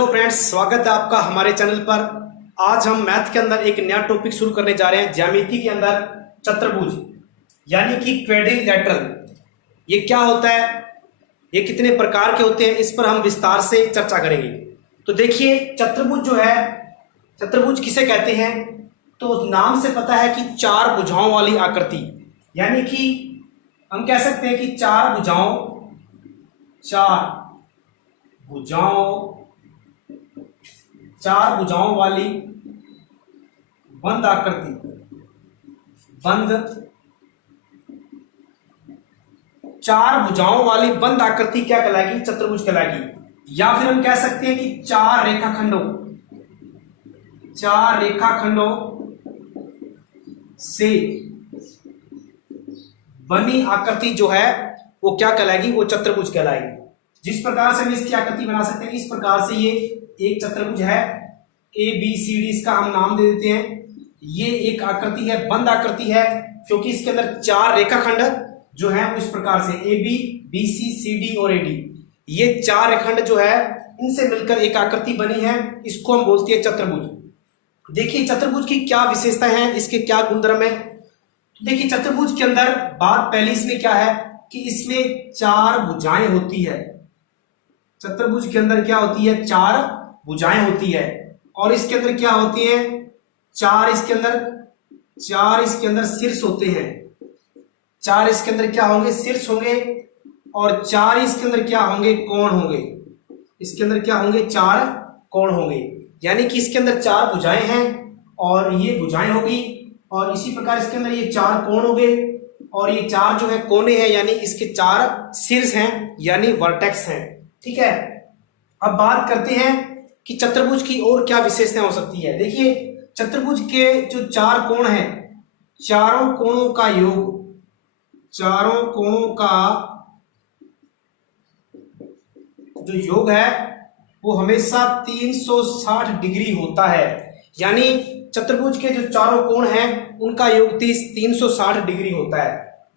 Hello friends, स्वागत है आपका हमारे चैनल पर। आज हम मैथ के अंदर एक नया टॉपिक शुरू करने जा रहे हैं। ज्यामिति के अंदर चतुर्भुज यानी कि क्वैड्रिलैटरल, ये क्या होता है, ये कितने प्रकार के होते हैं, इस पर हम विस्तार से चर्चा करेंगे। तो देखिए, चतुर्भुज जो है, चतुर्भुज किसे कहते हैं? तो नाम से पता है कि चार भुजाओं वाली आकृति, यानी कि हम कह सकते हैं कि चार भुजाओं वाली बंद आकृति, चार भुजाओं वाली बंद आकृति क्या कहलाएगी? चतुर्भुज कहलाएगी। या फिर हम कह सकते हैं कि चार रेखाखंडों से बनी आकृति जो है वो क्या कहलाएगी? वो चतुर्भुज कहलाएगी। जिस प्रकार से हम इसकी आकृति बना सकते हैं, इस प्रकार से ये एक चतुर्भुज है, ABCD इसका हम नाम दे देते हैं। ये एक आकृति है, बंद आकृति है, क्योंकि इसके अंदर चार रेखाखंड जो है इस प्रकार से AB, BC, CD और AD, ये चार रेखाखंड जो है इनसे मिलकर एक आकृति बनी है, इसको हम बोलते हैं चतुर्भुज। देखिए, चतुर्भुज की क्या विशेषता है, इसके क्या गुणधर्म है। देखिए, चतुर्भुज के अंदर बात पहली इसमें क्या है कि इसमें चार भुजाएं होती है। चतुर्भुज के अंदर क्या होती है? चार भुजाएं होती है। और इसके अंदर क्या होती है? चार इसके अंदर शीर्ष होते हैं। चार इसके अंदर क्या होंगे? शीर्ष होंगे। और चार इसके अंदर क्या होंगे? कोण होंगे। इसके अंदर क्या होंगे? चार कोण होंगे। यानी कि इसके अंदर चार भुजाएं हैं और ये भुजाएं होगी, और इसी प्रकार इसके अंदर ये चार कोण हो गए, और ये चार जो है कोने हैं, यानी इसके चार शीर्ष हैं, यानी वर्टेक्स हैं। ठीक है, अब बात करते हैं कि चतुर्भुज की और क्या विशेषताएं हो सकती है। देखिए, चतुर्भुज के जो चार कोण हैं, चारों कोणों का जो योग है वो हमेशा 360 डिग्री होता है। यानी चतुर्भुज के जो चारों कोण हैं उनका योग 360 डिग्री होता है।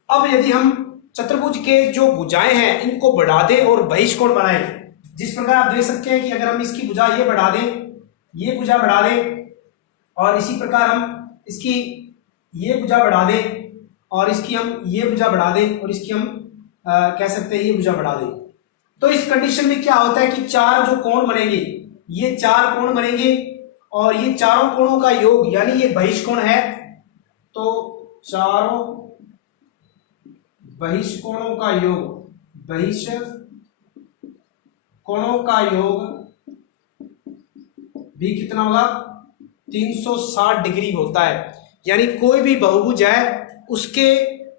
अब यदि हम चतुर्भुज के जो भुजाएं हैं इनको बढ़ा दें और बहिष्कोण बनाएं, जिस प्रकार आप देख सकते हैं कि अगर हम इसकी भुजा ये बढ़ा दें, ये भुजा बढ़ा दें, और इसी प्रकार हम इसकी ये भुजा बढ़ा दें, और इसकी हम ये भुजा बढ़ा दें, और इसकी हम कह सकते हैं ये भुजा बढ़ा दें, तो इस कंडीशन में क्या होता है कि चार जो कोण बनेंगे, ये चार कोण बनेंगे, और ये चारों कोणों का योग यानी ये बहिष्कोण है, तो चारों बहिष्कोणों का योग भी कितना होगा? 360 डिग्री होता है। यानी कोई भी बहुभुज है उसके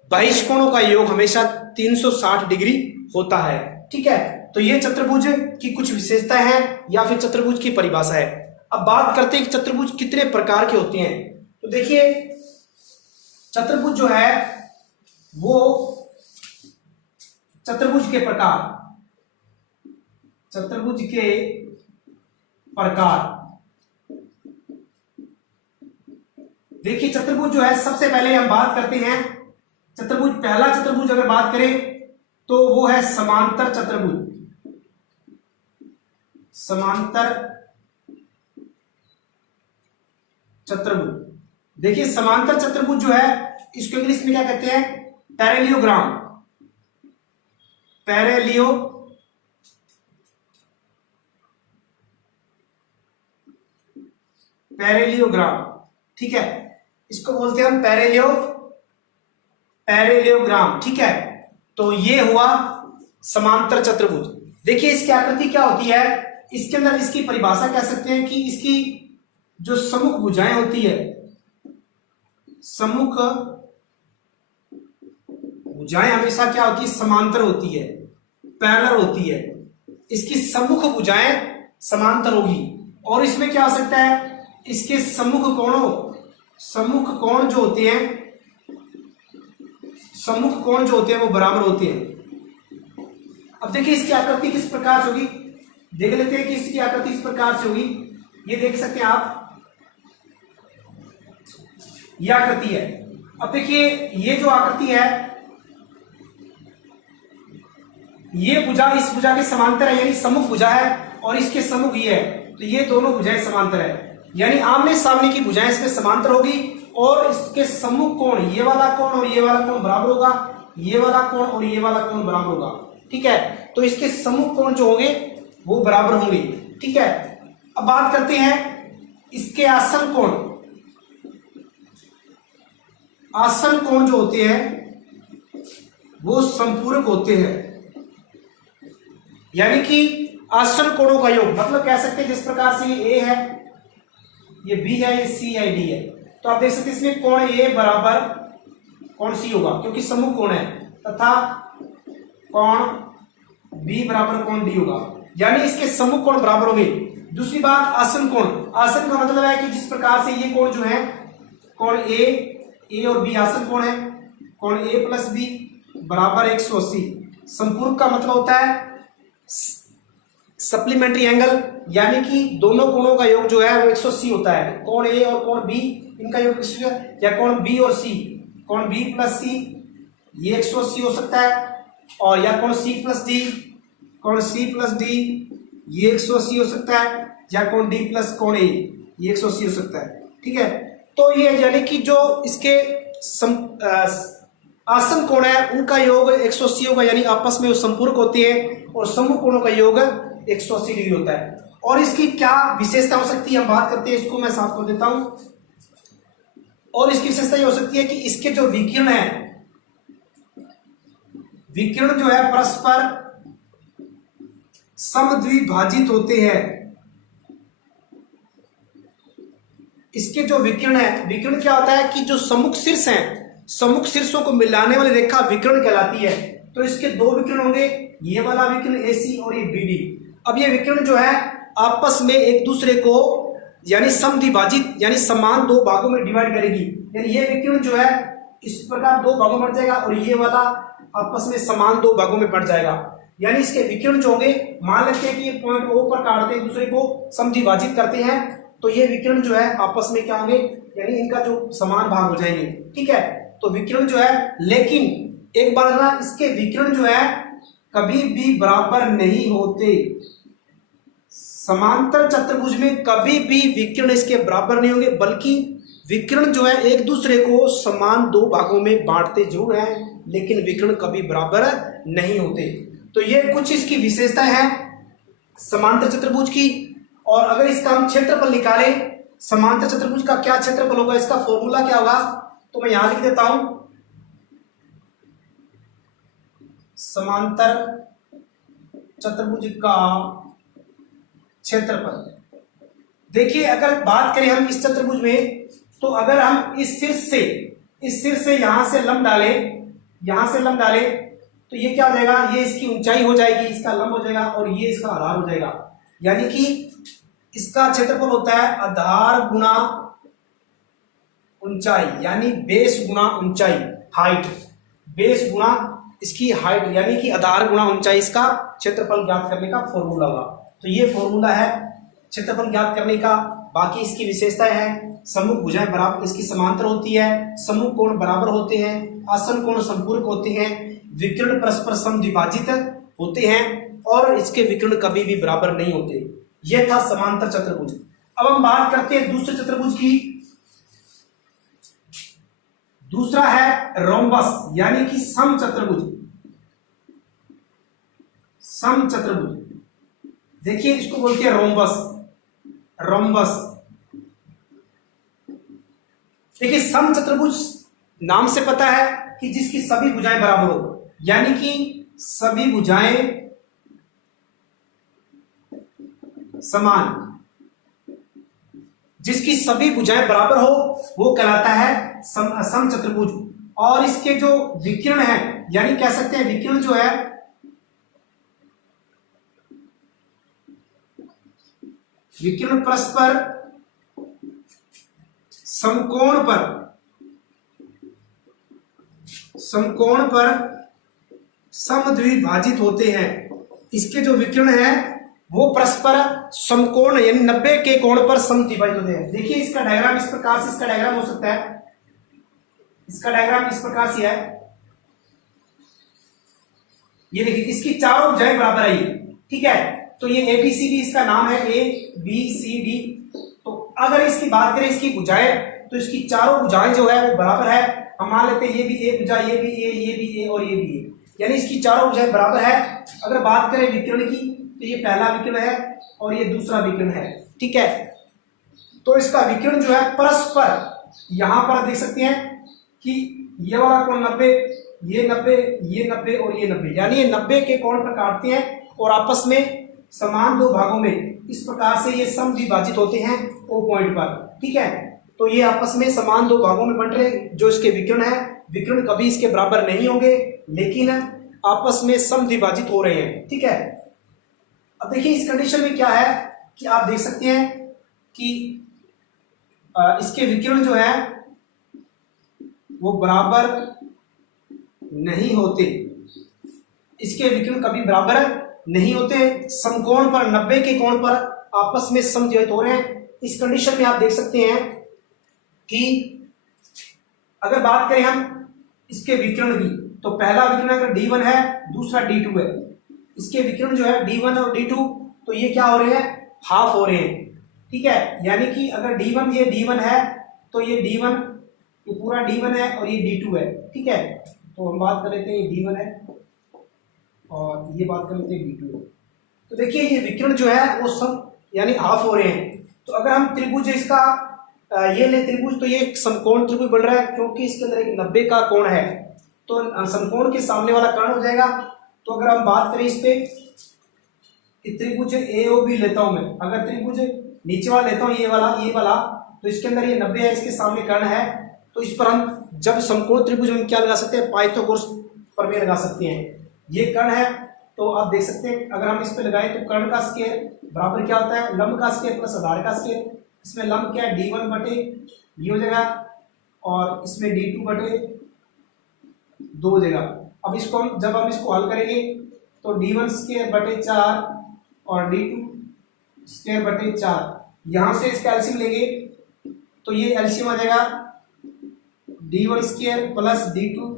बहिष्कोणों का योग हमेशा 360 डिग्री होता है। ठीक है, तो ये चतुर्भुज की कुछ विशेषता है या फिर चतुर्भुज की परिभाषा है। अब बात करते हैं कि चतुर्भुज कितने प्रकार के होते हैं। तो देखिए, चतुर्भुज जो है वो चतुर्भुज के प्रकार देखिए, चतुर्भुज जो है, सबसे पहले हम बात करते हैं चतुर्भुज। पहला चतुर्भुज अगर बात करें तो वो है समांतर चतुर्भुज। देखिए, समांतर चतुर्भुज जो है इसको इंग्लिश में क्या कहते हैं? पैरेलियोग्राम। ठीक है, इसको बोलते हैं हम पैरेलियोग्राम। ठीक है, तो ये हुआ समांतर चतुर्भुज। देखिए, इसकी आकृति क्या होती है, इसके अंदर इसकी परिभाषा कह सकते हैं कि इसकी जो सम्मुख भुजाएं होती है, सम्मुख भुजाएं हमेशा क्या होती है? समांतर होती है, पैरेलल होती है। इसकी सम्मुख भुजाएं समांतर होगी, और इसमें क्या हो सकता है? इसके सम्मुख कोण जो होते हैं वो बराबर होते हैं। अब देखिए, इसकी आकृति किस प्रकार से होगी, देख लेते हैं कि इसकी आकृति इस प्रकार से होगी। ये देख सकते हैं आप, ये आकृति है। अब देखिए, ये जो आकृति है ये भुजा इस भुजा के समांतर है, यानी सम्मुख भुजा है, और इसके सम्मुख ये है, तो ये दोनों भुजाएं समांतर है, यानी आमने सामने की भुजाएं इसमें समांतर होगी और इसके सम्मुख कोण, ये वाला कोण और ये वाला कोण बराबर होगा, ये वाला कोण और ये वाला कोण बराबर होगा। ठीक है, तो इसके सम्मुख कोण जो होंगे वो बराबर होंगे। ठीक है, अब बात करते हैं इसके आसन कोण। आसन कोण जो होते हैं वो संपूरक होते हैं, यानी कि आसन कोणों का योग, मतलब कह सकते हैं जिस प्रकार से ये ए है, ये बी है, ये सी है, डी है, तो आप देख सकते हैं इसमें कोण ए बराबर कोण सी होगा क्योंकि सम्मुख कोण है, तथा कोण बी बराबर कोण डी होगा, यानी इसके सम्मुख कोण बराबर होंगे। दूसरी बात आसन कोण, आसन का मतलब है कि जिस प्रकार से ये कोण जो है, कोण ए और बी आसन कोण है, कोण ए प्लस बी बराबर 180। संपूरक का मतलब होता है सप्लीमेंट्री एंगल, यानी कि दोनों कोणों का योग जो है वो 180 होता है। कोण ए और कोण बी इनका योग 180, या कोण बी और सी, कोण बी प्लस सी ये 180 हो सकता है, और या कोण सी प्लस डी, कोण सी प्लस डी ये 180 हो सकता है, या कोण डी प्लस कोण ए ये 180 हो सकता है। ठीक है, तो ये यानी कि जो इसके आसन कोण है उनका योग 180 होगा, यानी आपस में वो संपूरक होती है, और सम्मुख कोणों का योग 180 डिग्री होता है। और इसकी क्या विशेषता हो सकती है हम बात करते हैं, इसको मैं साफ कर देता हूं। और इसकी विशेषता ये हो सकती है कि इसके जो विकिरण है, विकिरण जो है परस्पर समद्विभाजित होते हैं। इसके जो विकिरण है, विकिरण क्या होता है कि जो सम्मुख शीर्ष हैं, सम्मुख शीर्षों को मिलाने वाली रेखा विकिरण कहलाती है। तो इसके दो विकिरण होंगे, ये वाला विकिरण AC और ये BD। अब ये विकिरण जो है आपस में एक दूसरे को यानी समद्विभाजित यानी समान दो भागों में डिवाइड करेगी, यानी ये विकिरण जो है इस प्रकार दो भागों में बढ़ जाएगा और ये वाला आपस में समान दो भागों में बढ़ जाएगा। यानी इसके विकिरण जो होंगे, मान लेते हैं कि ये पॉइंट O पर काटते हैं, एक दूसरे को समद्विभाजित करते हैं, तो ये विकिरण जो है आपस में क्या होंगे, यानी इनका जो समान भाग हो जाएंगे। ठीक है, तो विकिरण जो है, लेकिन एक बात ना, इसके विकिरण जो है कभी भी बराबर नहीं होते। समांतर चतुर्भुज में कभी भी विकिरण इसके बराबर नहीं होंगे, बल्कि विकिरण जो है एक दूसरे को समान दो भागों में बांटते जरूर हैं, लेकिन विकिरण कभी बराबर नहीं होते। तो ये कुछ इसकी विशेषताएं हैं समांतर चतुर्भुज की। और अगर इसका हम क्षेत्रफल निकालें, समांतर चतुर्भुज का क्या क्षेत्रफल होगा, इसका फॉर्मूला क्या होगा, तो मैं यहां लिख देता हूं। समांतर चतुर्भुज का क्षेत्रफल, देखिए अगर बात करें हम इस चतुर्भुज में, तो अगर हम इस शीर्ष से यहां से लंब डालें, तो ये क्या हो जाएगा, ये इसकी ऊंचाई हो जाएगी, इसका लंब हो जाएगा और ये इसका आधार हो जाएगा। यानी कि इसका क्षेत्रफल होता है आधार गुना ऊंचाई, यानी बेस गुना ऊंचाई, हाइट, बेस गुना इसकी हाइट, यानी कि आधार गुना ऊंचाई इसका क्षेत्रफल ज्ञात करने का फॉर्मूला होगा। तो ये फॉर्मूला है क्षेत्रफल ज्ञात करने का। बाकी इसकी विशेषताएं हैं, सम्मुख भुजाएं बराबर इसकी समांतर होती है, सम्मुख कोण बराबर होते हैं, आसन कोण संपूरक होते हैं, विकिरण परस्पर समद्विभाजित होते हैं, और इसके विकिरण कभी भी बराबर नहीं होते। यह था समांतर चतुर्भुज। अब हम बात करते हैं दूसरे चतुर्भुज की। दूसरा है रोम्बस, यानी कि समचतुर्भुज। समचतुर्भुज, देखिए इसको बोलते हैं रोम्बस। देखिए समचतुर्भुज नाम से पता है कि जिसकी सभी भुजाएं बराबर हो, यानी कि सभी भुजाएं समान, जिसकी सभी भुजाएं बराबर हो वो कहलाता है समचतुर्भुज। और इसके जो विकिरण है, यानी कह सकते हैं विकिरण जो है विकिरण परस्पर समकोण पर समद्विभाजित होते हैं। इसके जो विकिरण है वो परस्पर समकोण यानी 90 के कोण पर समद्विभाजित होते हैं। देखिए इसका डायग्राम इस प्रकार से, इसका डायग्राम हो सकता है, इसका डायग्राम इस प्रकार से है। ये देखिए इसकी चारों भुजाएं बराबर है, ठीक है, तो ये ABCD इसका नाम है, ABCD। तो अगर इसकी बात करें इसकी भुजाएं, तो इसकी चारों भुजाएं जो है वो बराबर है। हम मान लेते हैं ये भी A भुजा, ये भी A, ये भी A और ये भी A, यानी इसकी चारों भुजाएं बराबर है। अगर बात करें विकर्ण की, तो ये पहला विकर्ण है और ये दूसरा विकर्ण है, ठीक है। तो इसका विकर्ण जो है परस्पर, यहां पर देख सकते हैं कि ये वाला कोण 90, ये 90, ये 90 और ये 90, यानी ये 90 के कोण पर काटते हैं और आपस में समान दो भागों में इस प्रकार से ये समद्विभाजित होते हैं O पॉइंट पर, ठीक है। तो ये आपस में समान दो भागों में बन रहे, जो इसके विकर्ण है, विकर्ण कभी इसके बराबर नहीं होंगे, लेकिन आपस में समद्विभाजित हो रहे हैं, ठीक है। अब देखिए इस कंडीशन में क्या है कि आप देख सकते हैं कि इसके विकर्ण जो है वो बराबर नहीं होते, इसके विकर्ण कभी बराबर नहीं होते, समकोण पर 90 के कोण पर आपस में समद्विभाजित हो रहे हैं। इस कंडीशन में आप देख सकते हैं कि अगर बात करें हम इसके विकर्ण की, तो पहला विकर्ण अगर D1 है, दूसरा D2 है, इसके विकर्ण जो है D1 और D2, तो ये क्या हो रहे हैं, हाफ हो रहे हैं, ठीक है। यानी कि अगर D1 ये D1 है, तो ये D1, ये पूरा D1 है और ये D2 है, ठीक है। तो हम बात कर लेते हैं ये D1 है और ये बात कर लेते हैं D2 है। तो देखिए ये विकर्ण जो है वो सब यानी हाफ हो रहे हैं। तो अगर हम त्रिभुज इसका ये ले त्रिभुज, तो ये एक समकोण त्रिभुज बन रहा है, क्योंकि इसके अंदर एक 90 का कोण है, तो समकोण के सामने वाला कर्ण हो जाएगा। तो अगर हम बात करें इस पे त्रिभुज AOB लेता हूं मैं, अगर त्रिभुज नीचे वाला लेता हूं ये वाला, तो इसके अंदर ये 90 है, इसके सामने कर्ण है, तो इस पर हम जब समकोण त्रिभुज हम क्या लगा सकते हैं, पाइथागोरस प्रमेय लगा सकते हैं। ये कर्ण है, तो आप देख सकते हैं अगर हम इस पे लगाएं तो कर्ण का स्क्वायर बराबर क्या होता है, लंब का स्क्वायर प्लस आधार का स्क्वायर। इसमें लंब क्या है, D1 बटे ये हो जाएगा, और इसमें D2 बटे 2 हो जाएगा। अब इसको हम जब हम इसको हल करेंगे तो D1 स्क्वायर बटे 4 और D2 स्क्वायर बटे 4, यहां से इसका एलसीएम लेंगे तो ये एलसीएम आ जाएगा D1 square plus D2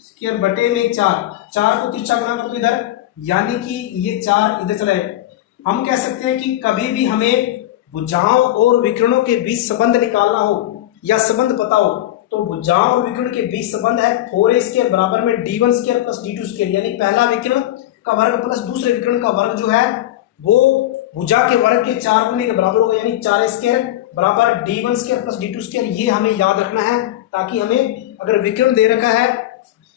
square बटे में 4 को तिरछा गुना कर दो इधर, यानी कि ये 4 इधर चला है। हम कह सकते हैं कि कभी भी हमें भुजाओं और विकर्णों के बीच संबंध निकालना हो या संबंध पता हो, तो भुजाओं और विकर्ण के बीच संबंध है 4a स्क्वायर बराबर में D1 square plus D2 square, यानी पहला विकर्ण का वर्ग प्लस दूसरे विकर्ण का वर्ग जो है वो भुजा के वर्ग के 4 गुने के बराबर होगा, यानी 4a स्क्वायर बराबर D1 square plus D2 square. ये हमें याद रखना है, ताकि हमें अगर विकर्ण दे रखा है,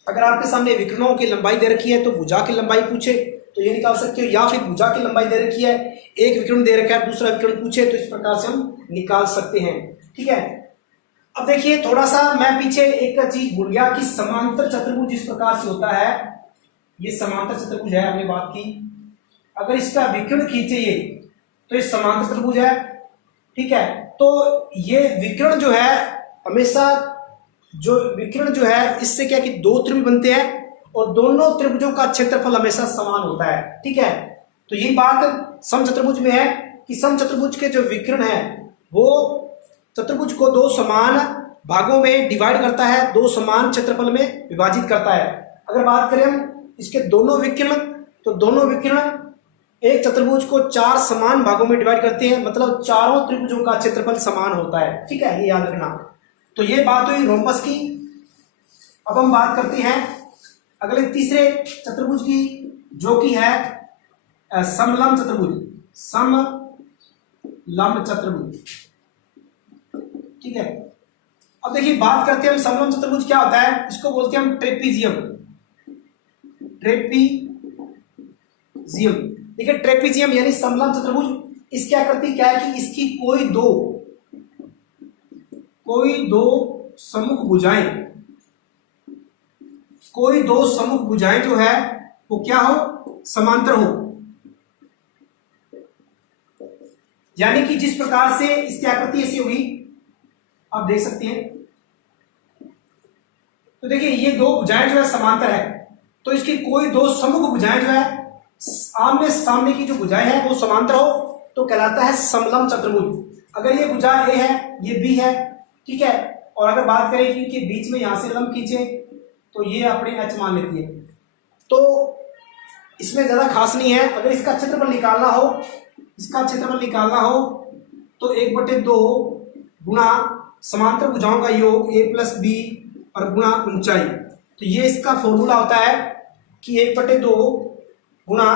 अगर आपके सामने विकर्णों की लंबाई दे रखी है तो भुजा की लंबाई पूछे तो ये निकाल सकते हो, या फिर भुजा की लंबाई दे रखी है, एक विकर्ण दे रखा है दूसरा विकर्ण पूछे, तो इस प्रकार से हम निकाल सकते हैं, ठीक है। अब देखिए थोड़ा सा मैं पीछे एक चीज भूल गया कि समांतर चतुर्भुज इस प्रकार से होता है, ये समांतर चतुर्भुज है, हमने बात की, अगर इसका विकर्ण खींचे ये तो ये समांतर चतुर्भुज है, ठीक है। तो ये विकर्ण जो है हमेशा, जो विकर्ण जो है इससे क्या कि दो त्रिभुज बनते हैं और दोनों त्रिभुजों का क्षेत्रफल हमेशा समान होता है, ठीक है। तो यही बात समचतुर्भुज में है कि समचतुर्भुज के जो विकर्ण है वो चतुर्भुज को दो समान भागों में डिवाइड करता है, दो समान क्षेत्रफल में विभाजित करता है। अगर बात करें हम इसके दोनों विकर्ण, तो दोनों विकर्ण एक चतुर्भुज को 4 समान भागों में डिवाइड करते हैं, मतलब चारों त्रिभुजों का क्षेत्रफल समान होता है, ठीक है, ये याद रखना। तो ये बात हुई रोम्बस की। अब हम बात करते हैं अगले तीसरे चतुर्भुज की, जो कि है समलंब चतुर्भुज, समलंब चतुर्भुज, ठीक है। अब देखिए बात करते हैं हम समलंब चतुर्भुज क्या होता है, इसको बोलते हैं हम ट्रेपीजियम। ट्रेपीजियम, देखिए ट्रेपीजियम यानी समलंब चतुर्भुज, इसकी आकृति क्या है कि इसकी कोई दो सम्मुख भुजाएं, कोई दो सम्मुख भुजाएं जो है वो क्या हो, समांतर हो, यानी कि जिस प्रकार से इसकी आकृति ऐसी होगी आप देख सकते हैं। तो देखिए ये दो भुजाएं जो है समांतर है, तो इसकी कोई दो सम्मुख भुजाएं जो है आमने सामने की जो भुजाएं है वो समांतर हो तो कहलाता है समलंब चतुर्भुज। अगर ये भुजा ए है, ये बी है, ठीक है, और अगर बात करें कि इनके बीच में यहां से लंब खींचे तो ये अपने एच मान लेती है। तो इसमें ज्यादा खास नहीं है। अगर इसका क्षेत्रफल निकालना हो, तो 1/2 गुणा समांतर भुजाओं का योग a प्लस बी और गुणा ऊंचाई। तो ये इसका फॉर्मूला होता है कि 1/2 गुणा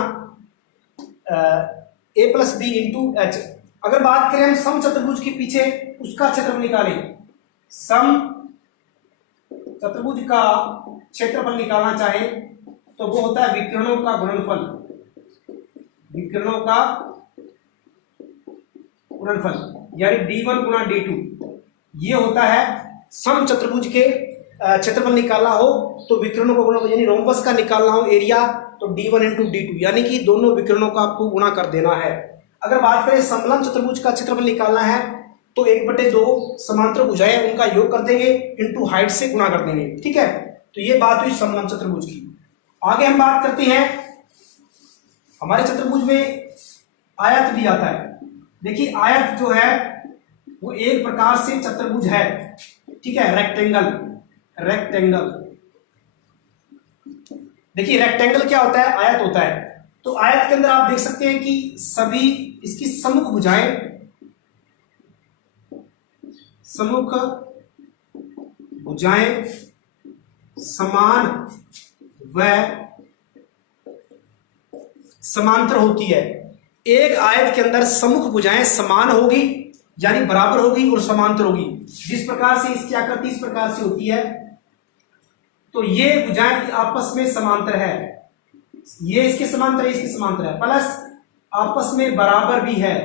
a plus B into H. अगर बात करें हम सम चतुर्भुज के पीछे उसका क्षेत्रफल निकालें, सम चतुर्भुज का क्षेत्रफल निकालना चाहे तो वो होता है विकर्णों का गुणनफल, यानी d1 गुणा d2। ये होता है सम चतुर्भुज के क्षेत्रफल निकालना हो तो विकर्णों का गुणनफल, यानी रोम्बस का निकालना हो एरिया तो d1 इंटू d2, यानी कि दोनों विकर्णों का आपको गुणा कर देना है। अगर बात करें समलंब चतुर्भुज का क्षेत्रफल निकालना है तो 1/2 समांतर भुजाएं उनका योग कर देंगे इंटू हाइट से गुणा कर देंगे। ठीक है, तो ये बात हुई समलंब चतुर्भुज की। आगे हम बात करते हैं, हमारे चतुर्भुज में आयत भी आता है। देखिए आयत जो है वो एक प्रकार से चतुर्भुज है। ठीक है, रेक्टेंगल। देखिए रेक्टेंगल क्या होता है, आयत होता है। तो आयत के अंदर आप देख सकते हैं कि सभी इसकी सम्मुख भुजाएं समान व समांतर होती है। एक आयत के अंदर सम्मुख भुजाएं समान होगी, यानी बराबर होगी और समांतर होगी। जिस प्रकार से इसकी आकृति इस प्रकार से होती है, तो ये भुजाएं आपस में समांतर है, ये इसके समांतर है, इसके समांतर है, प्लस आपस में बराबर भी है,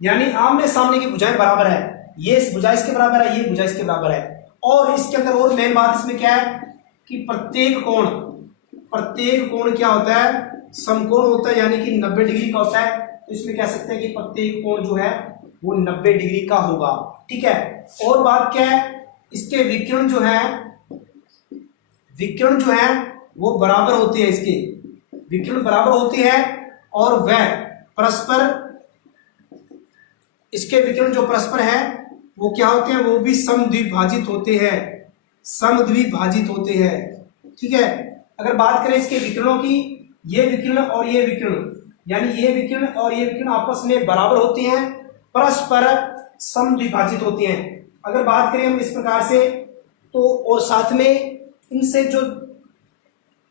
यानी आमने सामने की भुजाएं बराबर है। ये इस भुजा इसके बराबर है, ये भुजा इसके बराबर है। और इसके अंदर और मेन बात इसमें क्या है कि प्रत्येक कोण क्या होता है, समकोण होता है, यानी कि 90 डिग्री का होता है। तो इसमें कह सकते हैं कि प्रत्येक कोण जो है वो 90 डिग्री का होगा। ठीक है, और बात क्या है, इसके विकर्ण जो है वो बराबर होते हैं, इसके विकर्ण बराबर होते हैं और वह परस्पर, इसके विकर्ण जो परस्पर है वो क्या होते हैं, वो भी समद्विभाजित होते हैं। ठीक है, अगर बात करें इसके विकर्णों की, ये विकर्ण और ये विकर्ण, यानी ये विकर्ण और ये विकर्ण आपस में बराबर होते हैं, परस्पर समद्विभाजित होते हैं। अगर बात करें हम इस प्रकार से, तो और साथ में इनसे जो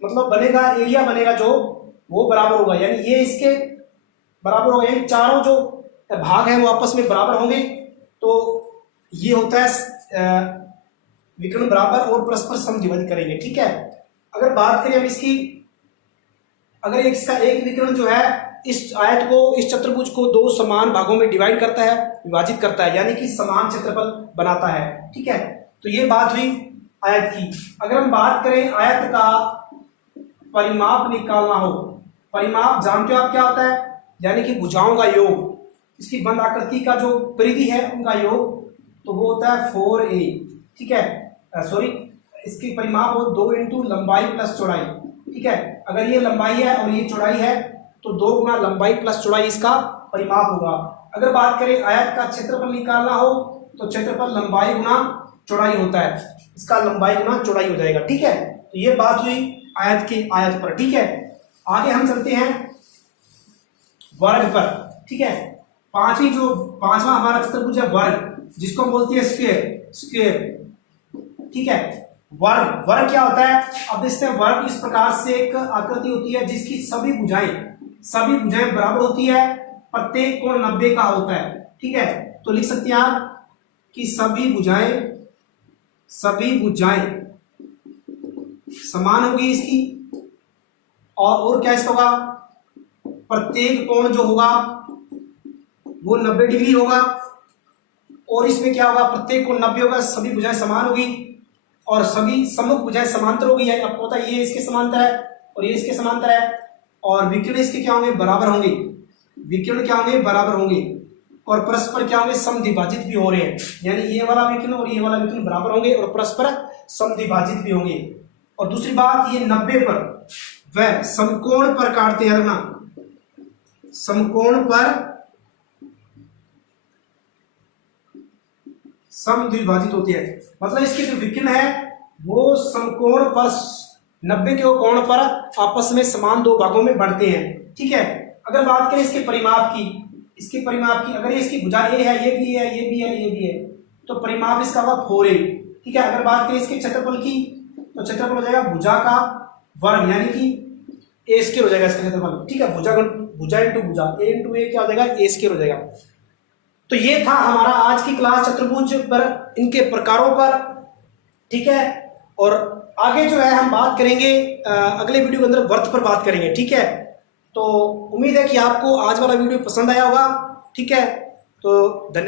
मतलब बनेगा, एरिया बनेगा जो, वो बराबर होगा, यानी ये इसके बराबर होगा, यानी चारों जो भाग हैं वो आपस में बराबर होंगे। तो ये होता है विकर्ण बराबर और परस्पर समद्विभाजित करेंगे। ठीक है, अगर बात करें हम इसकी, अगर इसका एक विकर्ण जो है इस आयत को, इस चतुर्भुज को 2 समान भागों में डिवाइड करता है, विभाजित करता है, यानी कि समान क्षेत्रफल बनाता है। ठीक है, तो ये बात हुई आयत की। अगर हम बात करें आयत का परिमाप निकालना हो, परिमाप जानते हो आप क्या होता है, यानी कि भुजाओं का योग, इसकी बंद आकृति का जो परिधि है उनका योग, तो वो होता है 4a। ठीक है, सॉरी, इसकी परिमाप हो 2 इंटू लंबाई प्लस चौड़ाई। ठीक है, अगर ये लंबाई है और ये चौड़ाई है तो 2 गुना लंबाई प्लस चौड़ाई इसका परिमाप होगा। अगर बात करें आयत का क्षेत्रफल निकालना हो तो क्षेत्रफल लंबाई गुना चौड़ाई होता है, इसका लंबाई गुना चौड़ाई हो जाएगा। ठीक है, तो ये बात हुई आयत पर। ठीक है, आगे हम चलते हैं वर्ग पर। ठीक है, पांचवा हमारा चतुर्भुज है वर्ग, जिसको हम बोलते हैं स्क्वायर। ठीक है, वर्ग क्या होता है, अब इसमें वर्ग इस प्रकार से एक आकृति होती है जिसकी सभी भुजाएं बराबर होती है, प्रत्येक कोण 90 का होता है। ठीक है, तो लिख सकते हैं आप कि सभी भुजाएं समान होगी इसकी, और क्या इसका होगा, प्रत्येक कोण जो होगा वो 90 डिग्री होगा, और इसमें क्या होगा, प्रत्येक कोण 90 होगा, सभी भुजाएं समान होगी और सभी सम्मुख भुजाएं समांतर होगी, यानी आपको पता है ये इसके समांतर है और ये इसके समांतर है, और विकर्ण इसके क्या होंगे, बराबर होंगे, और परस्पर क्या होंगे, समद्विभाजित भी हो रहे हैं, यानी ये वाला विकर्ण और ये वाला विकर्ण बराबर होंगे और परस्पर समद्विभाजित भी होंगे। और दूसरी बात, ये 90 पर वह समकोण पर काटते हैं ना, समकोण पर समद्विभाजित होते हैं, मतलब इसके जो विकर्ण है वो समकोण पर 90 के कोण पर आपस में समान दो भागों में बढ़ते हैं। ठीक है, अगर बात करें इसके परिमाप की, अगर ये इसकी भुजा ए है, ये भी है, ये भी है, ये भी है, तो परिमाप इसका होगा 4a। ठीक है, अगर बात करें इसके क्षेत्रफल की, तो क्षेत्रफल हो जाएगा भुजा का वर्ग यानी कि ए स्क्वायर हो जाएगा इसका क्षेत्रफल। ठीक है, भुजा इंटू भुजा, ए इंटू ए क्या हो जाएगा, ए स्क्वायर हो जाएगा। तो ये था हमारा आज की क्लास चतुर्भुज पर, इनके प्रकारों पर। ठीक है, और आगे जो है हम बात करेंगे अगले वीडियो के अंदर वर्त पर बात करेंगे। ठीक है, तो उम्मीद है कि आपको आज वाला वीडियो पसंद आया होगा। ठीक है, तो धन्यवाद।